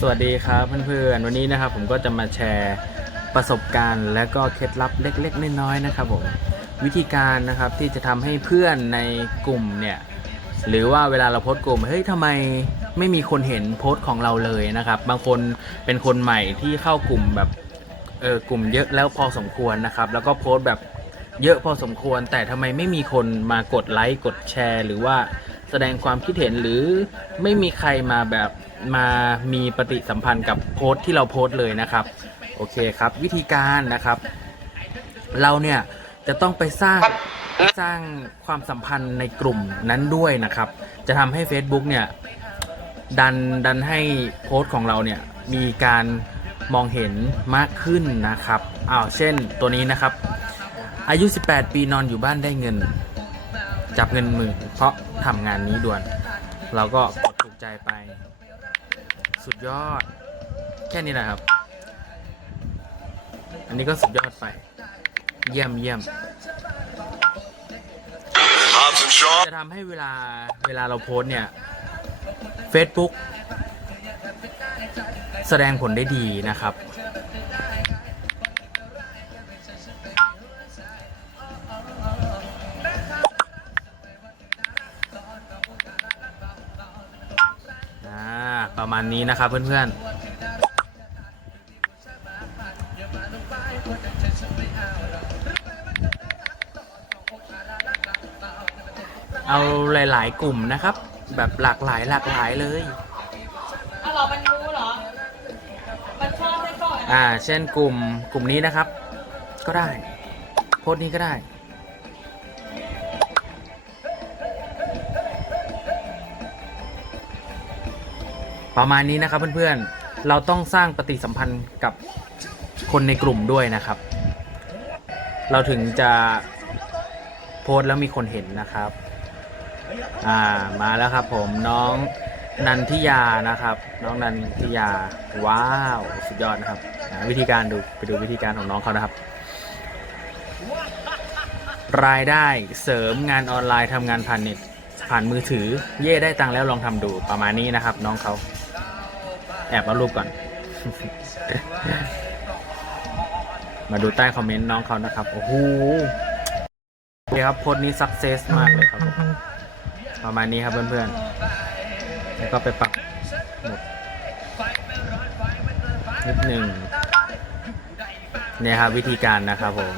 สวัสดีครับเพื่อนๆวันนี้นะครับผมก็จะมาแชร์ประสบการณ์ และก็เคล็ดลับเล็กๆน้อยๆนะครับผมวิธีการนะครับที่จะทำให้เพื่อนในกลุ่มเนี่ยหรือว่าเวลาเราโพสต์กลุ่มเฮ้ยทำไมไม่มีคนเห็นโพสต์ของเราเลยนะครับ บางคนเป็นคนใหม่ที่เข้ากลุ่มแบบเออกลุ่มเยอะแล้วพอสมควรนะครับ แล้วก็โพสต์แบบเยอะพอสมควร แต่ทำไมไม่มีคนมากดไลค์กดแชร์ หรือว่า แสดงความคิดเห็นหรือไม่มีใครมาแบบมามีปฏิสัมพันธ์กับโพสต์ที่เราโพสต์เลยนะครับ โอเคครับ วิธีการนะครับ เราเนี่ยจะต้องไปสร้างสร้างความสัมพันธ์ในกลุ่มนั้นด้วยนะครับ จะทำให้ Facebook เนี่ยดันดันให้โพสต์ของเราเนี่ยมีการมองเห็นมากขึ้นนะครับอ้าวเช่นตัวนี้นะครับ อายุ 18 ปีนอนอยู่บ้านได้เงิน จับเงินมือเพราะทำงานนี้ด่วน เราก็กดถูกใจไป สุดยอด แค่นี้แหละครับ อันนี้ก็สุดยอดไป เยี่ยมเยี่ยมจะทำให้เวลาเวลาเราโพสเนี่ย Facebook แสดงผลได้ดีนะครับ ประมาณนี้นะครับเพื่อนๆ เอาหลายๆกลุ่มนะครับ แบบหลากหลายหลากหลายเลยเอาเหรอมันรู้เหรอ มันชอบได้ก่อนอ่า เช่นกลุ่มกลุ่มนี้นะครับ ก็ได้ โพสต์นี้ก็ได้ ประมาณนี้นะครับเพื่อนๆ เราต้องสร้างปฏิสัมพันธ์กับคนในกลุ่มด้วยนะครับ เราถึงจะโพสต์แล้วมีคนเห็นนะครับ อ่ามาแล้วครับผมน้องนันทิยานะครับ น้องนันทิยาว้าวสุดยอดนะครับวิธีการดูไปดูวิธีการของน้องเขานะครับ รายได้เสริมงานออนไลน์ทำงานผ่านเน็ตผ่านมือถือ เย่ได้ตังค์แล้วลองทำดูประมาณนี้นะครับ น้องเขา แอบเอารูปก่อน มาดูใต้คอมเมนต์น้องเขานะครับ โอ้โหโอเคครับโพสต์นี้สักเซสมากเลยครับผมประมาณนี้ครับเพื่อนๆ แล้วก็ไปปรับหมดนิดหนึ่งเนี่ยครับวิธีการนะครับผม